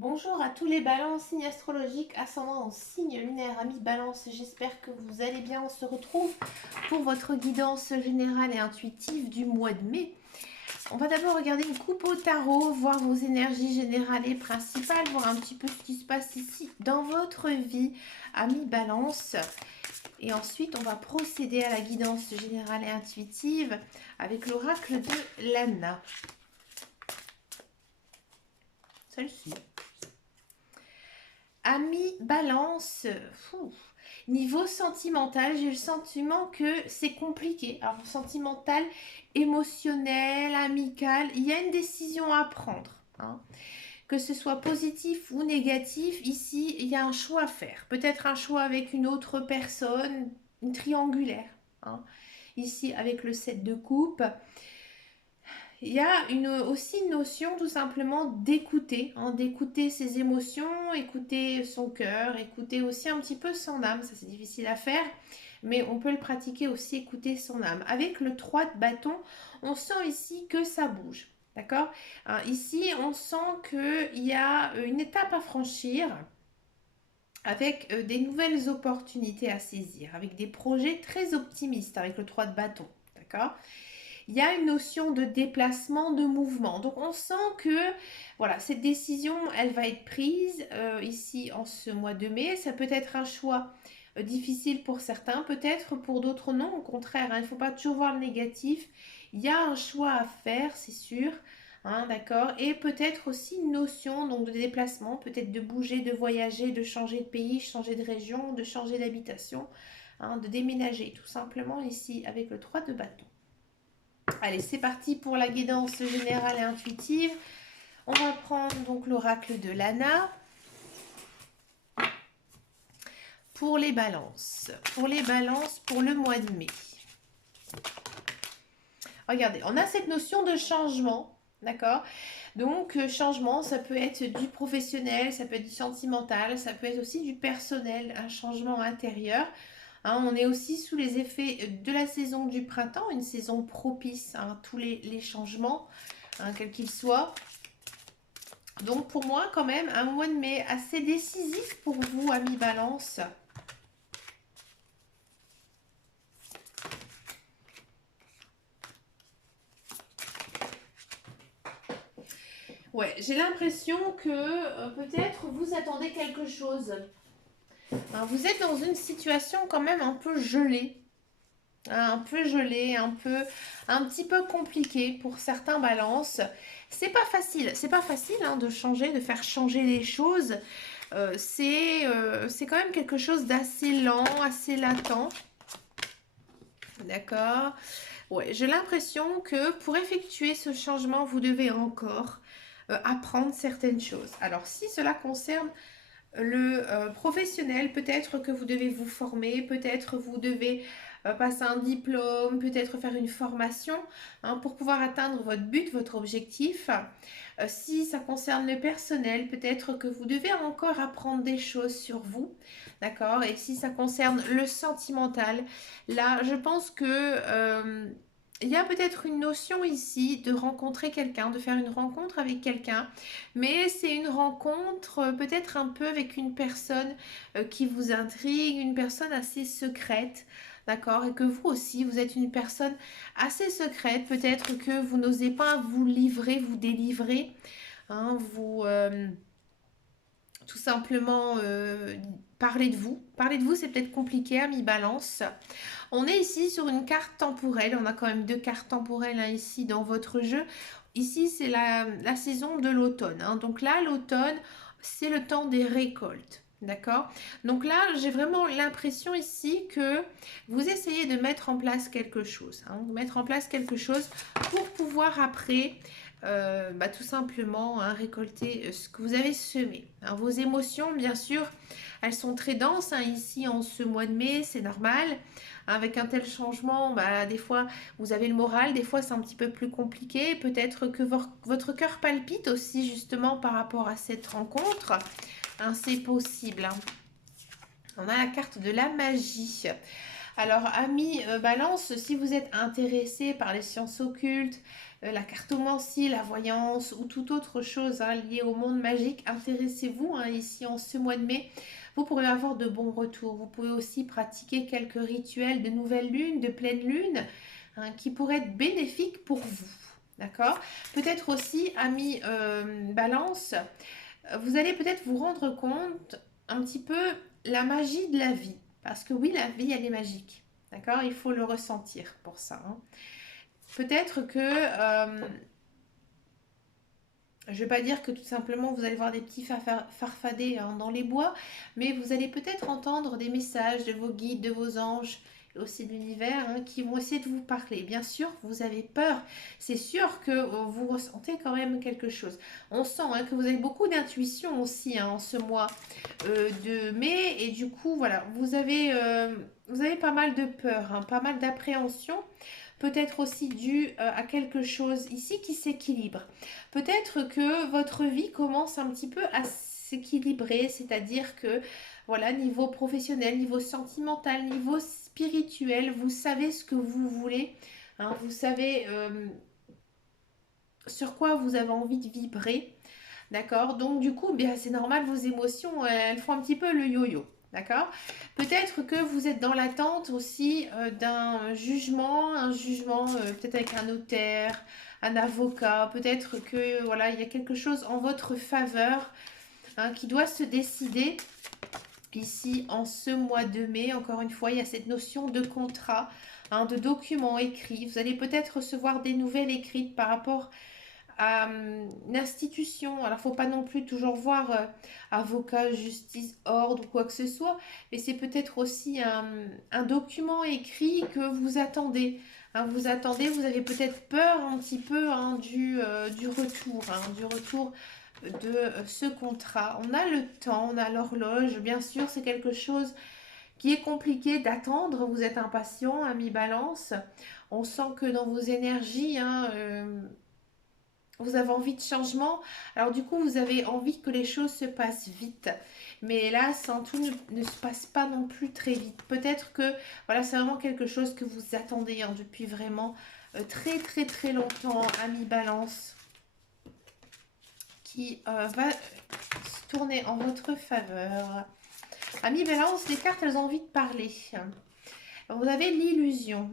Bonjour à tous les balances, signes astrologiques, ascendant en signe lunaire, amis balance, j'espère que vous allez bien. On se retrouve pour votre guidance générale et intuitive du mois de mai. On va d'abord regarder une coupe au tarot, voir vos énergies générales et principales, voir un petit peu ce qui se passe ici dans votre vie, amis balance. Et ensuite, on va procéder à la guidance générale et intuitive avec l'oracle de Lana. Celle-ci. Ami balance, niveau sentimental, j'ai le sentiment que c'est compliqué. Alors sentimental, émotionnel, amical, il y a une décision à prendre. Hein. Que ce soit positif ou négatif, ici, il y a un choix à faire. Peut-être un choix avec une autre personne, une triangulaire. Hein. Ici, avec le 7 de coupe. Il y a aussi une notion tout simplement d'écouter, hein, d'écouter ses émotions, écouter son cœur, écouter aussi un petit peu son âme. Ça c'est difficile à faire, mais on peut le pratiquer aussi, écouter son âme. Avec le 3 de bâton, on sent ici que ça bouge. D'accord. Ici, on sent qu'il y a une étape à franchir avec des nouvelles opportunités à saisir, avec des projets très optimistes avec le 3 de bâton. D'accord. Il y a une notion de déplacement, de mouvement. Donc on sent que voilà, cette décision, elle va être prise ici en ce mois de mai. Ça peut être un choix difficile pour certains, peut-être pour d'autres non. Au contraire, hein, il ne faut pas toujours voir le négatif. Il y a un choix à faire, c'est sûr. Hein, d'accord. Et peut-être aussi une notion donc, de déplacement, peut-être de bouger, de voyager, de changer de pays, changer de région, de changer d'habitation, hein, de déménager tout simplement ici avec le 3 de bâton. Allez, c'est parti pour la guidance générale et intuitive. On va prendre donc l'oracle de Lana pour les balances. Pour les balances pour le mois de mai. Regardez, on a cette notion de changement, d'accord? Donc, changement, ça peut être du professionnel, ça peut être du sentimental, ça peut être aussi du personnel, un changement intérieur. Hein, on est aussi sous les effets de la saison du printemps, une saison propice à tous les changements, hein, quels qu'ils soient. Donc pour moi, quand même, un mois de mai assez décisif pour vous, amis Balance. Ouais, j'ai l'impression que peut-être vous attendez quelque chose. Hein, vous êtes dans une situation quand même un peu gelée. Hein, un peu gelée, un petit peu compliquée pour certains balances. C'est pas facile hein, de changer, de faire changer les choses. C'est quand même quelque chose d'assez lent, assez latent. D'accord. Ouais, j'ai l'impression que pour effectuer ce changement, vous devez encore apprendre certaines choses. Alors, si cela concerne le professionnel, peut-être que vous devez vous former, peut-être vous devez passer un diplôme, peut-être faire une formation hein, pour pouvoir atteindre votre but, votre objectif. Si ça concerne le personnel, peut-être que vous devez encore apprendre des choses sur vous, d'accord? Et si ça concerne le sentimental, là, je pense que il y a peut-être une notion ici de rencontrer quelqu'un, de faire une rencontre avec quelqu'un, mais c'est une rencontre peut-être un peu avec une personne qui vous intrigue, une personne assez secrète, d'accord? Et que vous aussi, vous êtes une personne assez secrète, peut-être que vous n'osez pas vous livrer, vous délivrer, hein, vous tout simplement parler de vous. Parler de vous, c'est peut-être compliqué, à mi-balance. On est ici sur une carte temporelle. On a quand même deux cartes temporelles hein, ici dans votre jeu. Ici, c'est la saison de l'automne. Hein. Donc là, l'automne, c'est le temps des récoltes. D'accord. Donc là, j'ai vraiment l'impression ici que vous essayez de mettre en place quelque chose. Hein, mettre en place quelque chose pour pouvoir après tout simplement hein, récolter ce que vous avez semé. Hein, vos émotions, bien sûr, elles sont très denses hein, ici en ce mois de mai, c'est normal. Avec un tel changement, des fois vous avez le moral, des fois c'est un petit peu plus compliqué. Peut-être que votre cœur palpite aussi justement par rapport à cette rencontre. Hein, c'est possible. Hein. On a la carte de la magie. Alors, amis Balance, si vous êtes intéressé par les sciences occultes, la cartomancie, la voyance ou toute autre chose hein, liée au monde magique, intéressez-vous hein, ici en ce mois de mai. Vous pourrez avoir de bons retours. Vous pouvez aussi pratiquer quelques rituels de nouvelle lune, de pleine lune, hein, qui pourraient être bénéfiques pour vous. D'accord? Peut-être aussi, amis Balance, vous allez peut-être vous rendre compte un petit peu la magie de la vie. Parce que oui, la vie, elle est magique. D'accord? Il faut le ressentir pour ça. Hein. Peut-être que, je ne vais pas dire que tout simplement vous allez voir des petits farfadets hein, dans les bois, mais vous allez peut-être entendre des messages de vos guides, de vos anges, et aussi de l'univers, hein, qui vont essayer de vous parler. Bien sûr, vous avez peur. C'est sûr que vous ressentez quand même quelque chose. On sent hein, que vous avez beaucoup d'intuition aussi hein, en ce mois de mai, et du coup, voilà, vous avez pas mal de peur, hein, pas mal d'appréhension. Peut-être aussi dû à quelque chose ici qui s'équilibre. Peut-être que votre vie commence un petit peu à s'équilibrer, c'est-à-dire que, voilà, niveau professionnel, niveau sentimental, niveau spirituel, vous savez ce que vous voulez, hein, vous savez sur quoi vous avez envie de vibrer, d'accord? Donc du coup, bien, c'est normal, vos émotions, elles font un petit peu le yo-yo. D'accord? Peut-être que vous êtes dans l'attente aussi d'un jugement, un jugement peut-être avec un notaire, un avocat, peut-être que voilà, il y a quelque chose en votre faveur hein, qui doit se décider ici en ce mois de mai. Encore une fois, il y a cette notion de contrat, hein, de documents écrits. Vous allez peut-être recevoir des nouvelles écrites par rapport à une institution. Alors, faut pas non plus toujours voir avocat, justice, ordre ou quoi que ce soit, mais c'est peut-être aussi un document écrit que vous attendez. Hein, vous attendez, vous avez peut-être peur un petit peu hein, du retour, hein, du retour de ce contrat. On a le temps, on a l'horloge, bien sûr, c'est quelque chose qui est compliqué d'attendre. Vous êtes impatient, ami Balance. On sent que dans vos énergies, hein, vous avez envie de changement. Alors du coup, vous avez envie que les choses se passent vite. Mais hélas, hein, tout ne se passe pas non plus très vite. Peut-être que voilà, c'est vraiment quelque chose que vous attendez hein, depuis vraiment très très très longtemps, ami Balance, qui va se tourner en votre faveur. Ami Balance, les cartes, elles ont envie de parler. Vous avez l'illusion.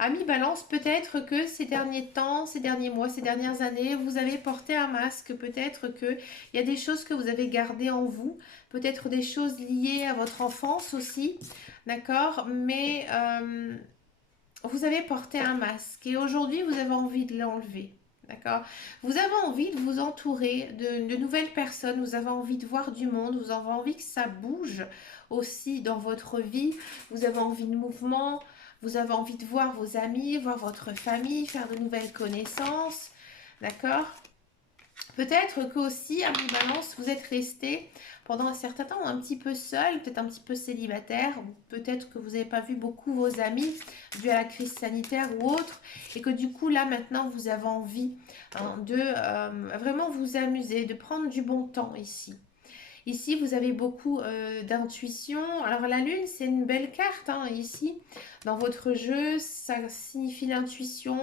Ami Balance, peut-être que ces derniers temps, ces derniers mois, ces dernières années, vous avez porté un masque. Peut-être qu'il y a des choses que vous avez gardées en vous. Peut-être des choses liées à votre enfance aussi. D'accord? Mais vous avez porté un masque et aujourd'hui, vous avez envie de l'enlever. D'accord? Vous avez envie de vous entourer de nouvelles personnes. Vous avez envie de voir du monde. Vous avez envie que ça bouge aussi dans votre vie. Vous avez envie de mouvement. Vous avez envie de voir vos amis, voir votre famille, faire de nouvelles connaissances. D'accord? Peut-être que aussi, à mi-balance, vous êtes resté pendant un certain temps un petit peu seul, peut-être un petit peu célibataire, peut-être que vous n'avez pas vu beaucoup vos amis dû à la crise sanitaire ou autre, et que du coup, là, maintenant, vous avez envie hein, de vraiment vous amuser, de prendre du bon temps ici. Ici, vous avez beaucoup d'intuition. Alors, la lune, c'est une belle carte, hein, ici. Dans votre jeu, ça signifie l'intuition.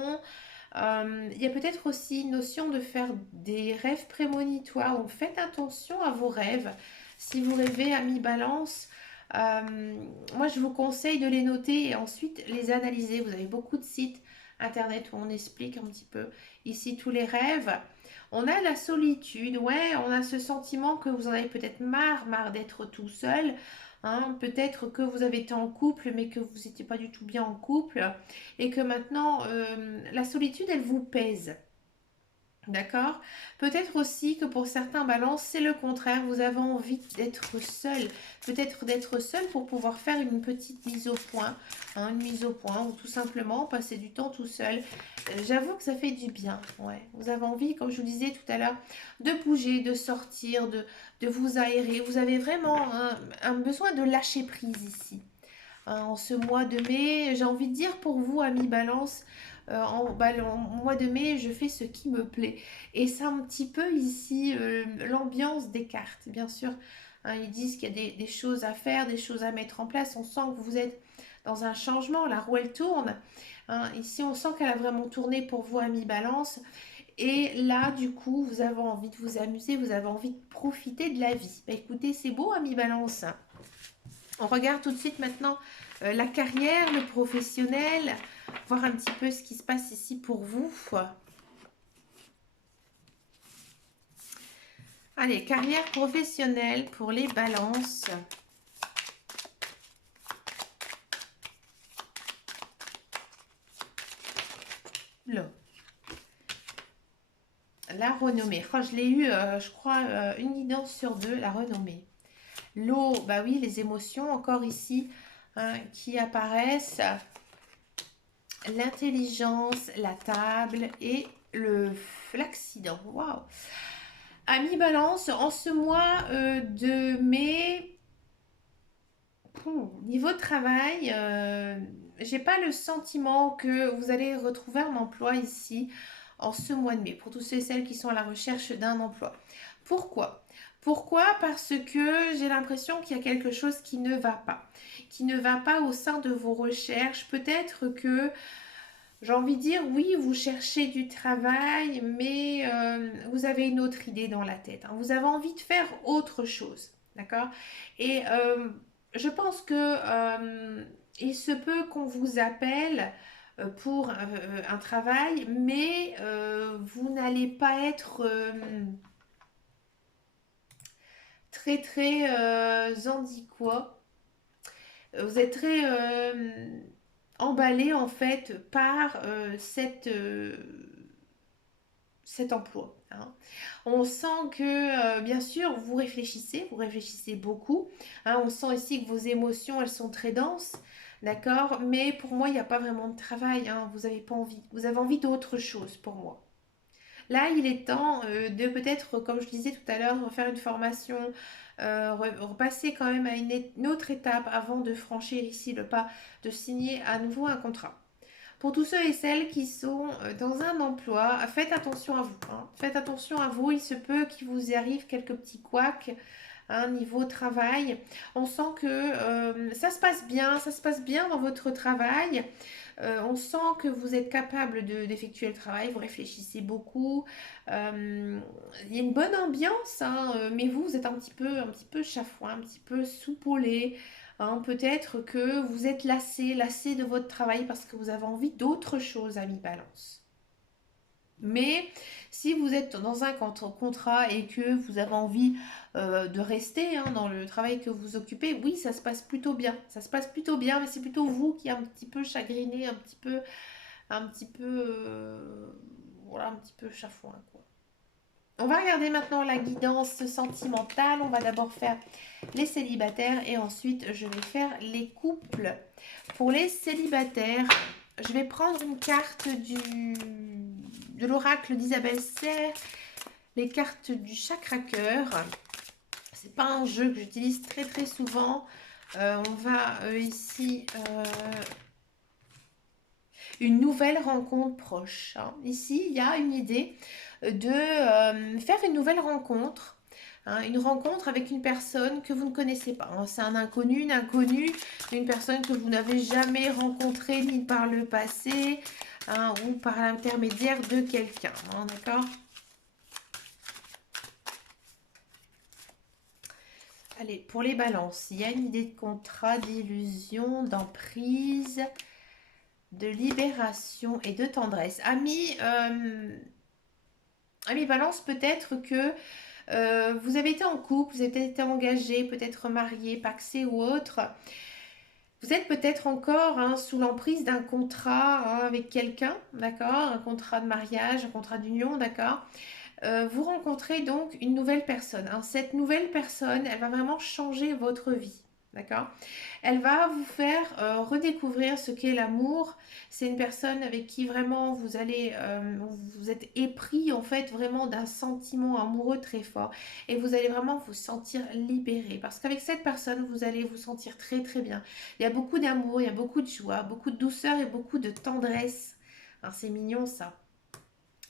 Il y a peut-être aussi une notion de faire des rêves prémonitoires. Donc, faites attention à vos rêves. Si vous rêvez à mi-balance, moi, je vous conseille de les noter et ensuite les analyser. Vous avez beaucoup de sites internet où on explique un petit peu ici tous les rêves. On a la solitude, ouais, on a ce sentiment que vous en avez peut-être marre d'être tout seul. Hein, peut-être que vous avez été en couple, mais que vous n'étiez pas du tout bien en couple, et que maintenant, la solitude, elle vous pèse. D'accord? Peut-être aussi que pour certains balances, c'est le contraire. Vous avez envie d'être seul. Peut-être d'être seul pour pouvoir faire une petite mise au point. Hein, une mise au point ou tout simplement passer du temps tout seul. J'avoue que ça fait du bien. Ouais. Vous avez envie, comme je vous disais tout à l'heure, de bouger, de sortir, de vous aérer. Vous avez vraiment un besoin de lâcher prise ici. Hein, en ce mois de mai, j'ai envie de dire pour vous, amis Balance, en mois de mai, je fais ce qui me plaît. Et c'est un petit peu ici l'ambiance des cartes, bien sûr. Hein, ils disent qu'il y a des choses à faire, des choses à mettre en place. On sent que vous êtes dans un changement, la roue elle tourne. hein. Ici, on sent qu'elle a vraiment tourné pour vous, ami Balance. Et là, du coup, vous avez envie de vous amuser, vous avez envie de profiter de la vie. Bah, écoutez, c'est beau, ami Balance. On regarde tout de suite maintenant la carrière, le professionnel, voir un petit peu ce qui se passe ici pour vous. Allez, carrière professionnelle pour les balances. Là. La renommée. Oh, je l'ai eu, je crois, une guidance sur deux, la renommée. L'eau, bah oui, les émotions, encore ici, hein, qui apparaissent. L'intelligence, la table et l'accident. Waouh! Ami Balance, en ce mois de mai, niveau travail, j'ai pas le sentiment que vous allez retrouver un emploi ici en ce mois de mai, pour tous ceux et celles qui sont à la recherche d'un emploi. Pourquoi? Pourquoi? Parce que j'ai l'impression qu'il y a quelque chose qui ne va pas. Qui ne va pas au sein de vos recherches. Peut-être que, j'ai envie de dire, oui, vous cherchez du travail, mais vous avez une autre idée dans la tête, hein. Vous avez envie de faire autre chose. D'accord? Et je pense que il se peut qu'on vous appelle pour un travail, mais vous n'allez pas être très très en dit quoi. Vous êtes très emballé en fait par cet emploi, hein. On sent que, bien sûr, vous réfléchissez beaucoup, hein. On sent ici que vos émotions, elles sont très denses, d'accord? Mais pour moi, il n'y a pas vraiment de travail, hein. Vous n'avez pas envie. Vous avez envie d'autre chose pour moi. Là, il est temps de peut-être, comme je disais tout à l'heure, refaire une formation, repasser quand même à une autre étape avant de franchir ici le pas de signer à nouveau un contrat. Pour tous ceux et celles qui sont dans un emploi, faites attention à vous, hein. Faites attention à vous, il se peut qu'il vous y arrive quelques petits couacs, hein, niveau travail. On sent que ça se passe bien dans votre travail. On sent que vous êtes capable d'effectuer le travail, vous réfléchissez beaucoup. Il y a une bonne ambiance, hein, mais vous êtes un petit peu chafouin, un petit peu soupolé, hein. Peut-être que vous êtes lassé de votre travail parce que vous avez envie d'autre chose, ami Balance. Mais si vous êtes dans un contrat et que vous avez envie de rester, hein, dans le travail que vous occupez, oui, ça se passe plutôt bien. Ça se passe plutôt bien, mais c'est plutôt vous qui êtes un petit peu chagriné, un petit peu, voilà, un petit peu chafouin, quoi. On va regarder maintenant la guidance sentimentale. On va d'abord faire les célibataires et ensuite je vais faire les couples. Pour les célibataires, je vais prendre une carte de l'oracle d'Isabelle Serre, les cartes du chakra cœur. C'est pas un jeu que j'utilise très très souvent. On va ici une nouvelle rencontre proche, hein. Ici, il y a une idée de faire une nouvelle rencontre, hein, une rencontre avec une personne que vous ne connaissez pas, hein. C'est un inconnu, une inconnue, une personne que vous n'avez jamais rencontrée ni par le passé, hein, ou par l'intermédiaire de quelqu'un, hein, d'accord? Allez, pour les balances, il y a une idée de contrat, d'illusion, d'emprise, de libération et de tendresse. Amis Balance, peut-être que vous avez été en couple, vous avez été engagé, peut-être marié, pacsé ou autre. Vous êtes peut-être encore, hein, sous l'emprise d'un contrat, hein, avec quelqu'un, d'accord? Un contrat de mariage, un contrat d'union, d'accord? Vous rencontrez donc une nouvelle personne, hein. Cette nouvelle personne, elle va vraiment changer votre vie. D'accord? Elle va vous faire redécouvrir ce qu'est l'amour. C'est une personne avec qui vraiment vous êtes épris en fait vraiment d'un sentiment amoureux très fort et vous allez vraiment vous sentir libéré parce qu'avec cette personne vous allez vous sentir très très bien. Il y a beaucoup d'amour, il y a beaucoup de joie, beaucoup de douceur et beaucoup de tendresse. Alors c'est mignon ça.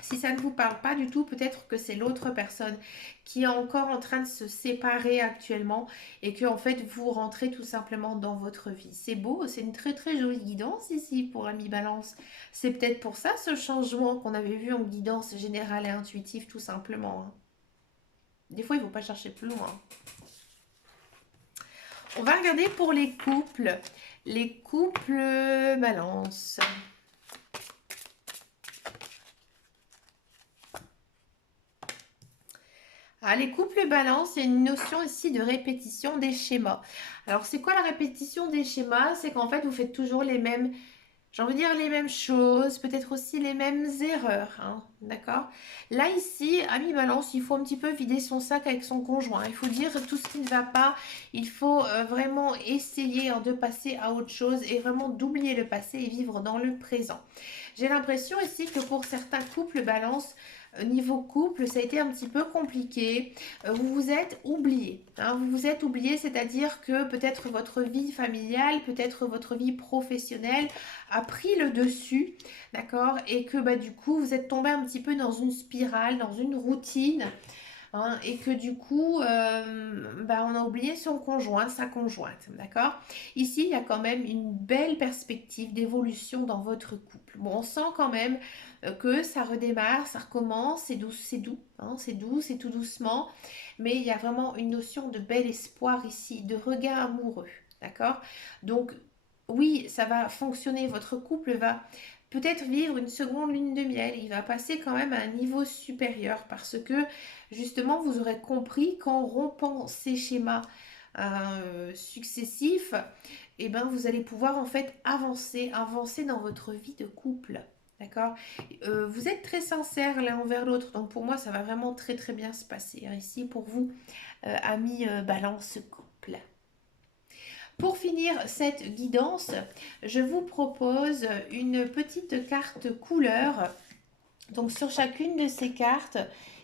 Si ça ne vous parle pas du tout, peut-être que c'est l'autre personne qui est encore en train de se séparer actuellement et que en fait vous rentrez tout simplement dans votre vie. C'est beau, c'est une très très jolie guidance ici pour Ami Balance. C'est peut-être pour ça ce changement qu'on avait vu en guidance générale et intuitive tout simplement, hein. Des fois il ne faut pas chercher plus loin. On va regarder pour les couples. Les couples Balance. Ah, les couples balance, il y a une notion ici de répétition des schémas. Alors, c'est quoi la répétition des schémas? C'est qu'en fait, vous faites toujours les mêmes, j'ai envie de dire les mêmes choses, peut-être aussi les mêmes erreurs, hein, d'accord? Là, ici, ami balance, il faut un petit peu vider son sac avec son conjoint. Il faut dire tout ce qui ne va pas. Il faut vraiment essayer, hein, de passer à autre chose et vraiment d'oublier le passé et vivre dans le présent. J'ai l'impression ici que pour certains couples balance, niveau couple, ça a été un petit peu compliqué. Vous vous êtes oublié, hein, vous vous êtes oublié, c'est-à-dire que peut-être votre vie familiale, peut-être votre vie professionnelle a pris le dessus, d'accord, et que bah, du coup, vous êtes tombé un petit peu dans une spirale, dans une routine, hein, et que du coup, bah, on a oublié son conjoint, sa conjointe, d'accord. Ici, il y a quand même une belle perspective d'évolution dans votre couple. Bon, on sent quand même que ça redémarre, ça recommence, c'est doux, hein, c'est doux, c'est tout doucement, mais il y a vraiment une notion de bel espoir ici, de regard amoureux, d'accord. Donc, oui, ça va fonctionner, votre couple va peut-être vivre une seconde lune de miel, il va passer quand même à un niveau supérieur parce que justement vous aurez compris qu'en rompant ces schémas successifs, et ben vous allez pouvoir en fait avancer dans votre vie de couple. D'accord. Vous êtes très sincères l'un envers l'autre, donc pour moi ça va vraiment très très bien se passer ici pour vous, amis balance couple. Pour finir cette guidance, je vous propose une petite carte couleur. Donc sur chacune de ces cartes,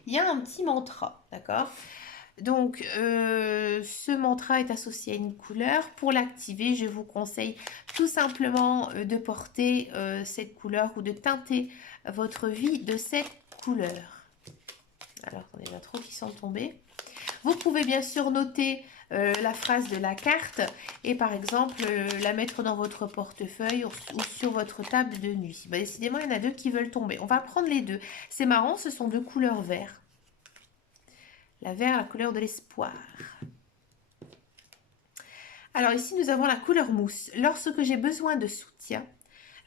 il y a un petit mantra, d'accord? Donc ce mantra est associé à une couleur. Pour l'activer, je vous conseille tout simplement de porter cette couleur ou de teinter votre vie de cette couleur. Alors, on est là trop qui sont tombés. Vous pouvez bien sûr noter la phrase de la carte et par exemple la mettre dans votre portefeuille ou sur votre table de nuit. Bah, décidément, il y en a deux qui veulent tomber. On va prendre les deux. C'est marrant, ce sont deux couleurs vert. La vert, la couleur de l'espoir. Alors ici, nous avons la couleur mousse. Lorsque j'ai besoin de soutien,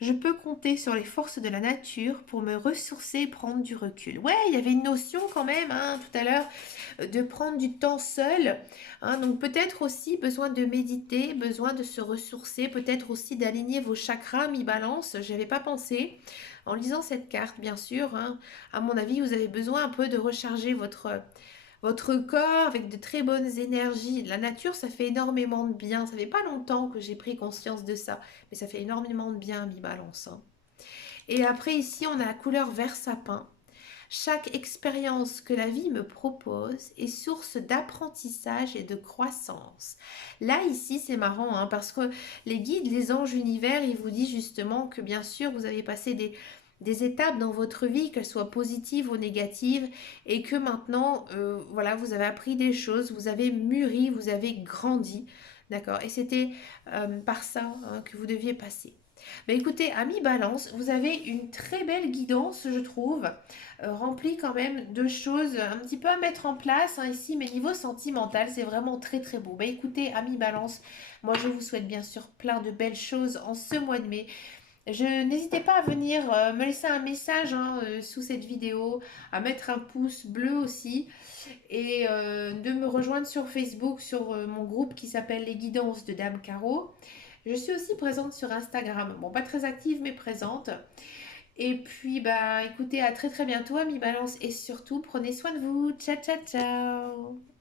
je peux compter sur les forces de la nature pour me ressourcer et prendre du recul. Ouais, il y avait une notion quand même, hein, tout à l'heure, de prendre du temps seul, hein, donc peut-être aussi besoin de méditer, besoin de se ressourcer, peut-être aussi d'aligner vos chakras mi-balance. Je n'avais pas pensé. En lisant cette carte, bien sûr, hein, à mon avis, vous avez besoin un peu de recharger votre corps avec de très bonnes énergies. La nature, ça fait énormément de bien. Ça fait pas longtemps que j'ai pris conscience de ça, mais ça fait énormément de bien, mi-balance, hein. Et après, ici, on a la couleur vert sapin. Chaque expérience que la vie me propose est source d'apprentissage et de croissance. Là, ici, c'est marrant, hein, parce que les guides, les anges univers, ils vous disent justement que bien sûr, vous avez passé des étapes dans votre vie, qu'elles soient positives ou négatives, et que maintenant, voilà, vous avez appris des choses, vous avez mûri, vous avez grandi, d'accord. Et c'était par ça, hein, que vous deviez passer. Mais écoutez, amis Balance, vous avez une très belle guidance, je trouve, remplie quand même de choses un petit peu à mettre en place, hein, ici, mais niveau sentimental, c'est vraiment très très beau. Bah écoutez, amis Balance, moi je vous souhaite bien sûr plein de belles choses en ce mois de mai. N'hésitez pas à venir me laisser un message, hein, sous cette vidéo, à mettre un pouce bleu aussi et de me rejoindre sur Facebook, sur mon groupe qui s'appelle Les Guidances de Dame Caro. Je suis aussi présente sur Instagram. Bon, pas très active, mais présente. Et puis, bah, écoutez, à très très bientôt, amis Balance. Et surtout, prenez soin de vous. Ciao, ciao, ciao.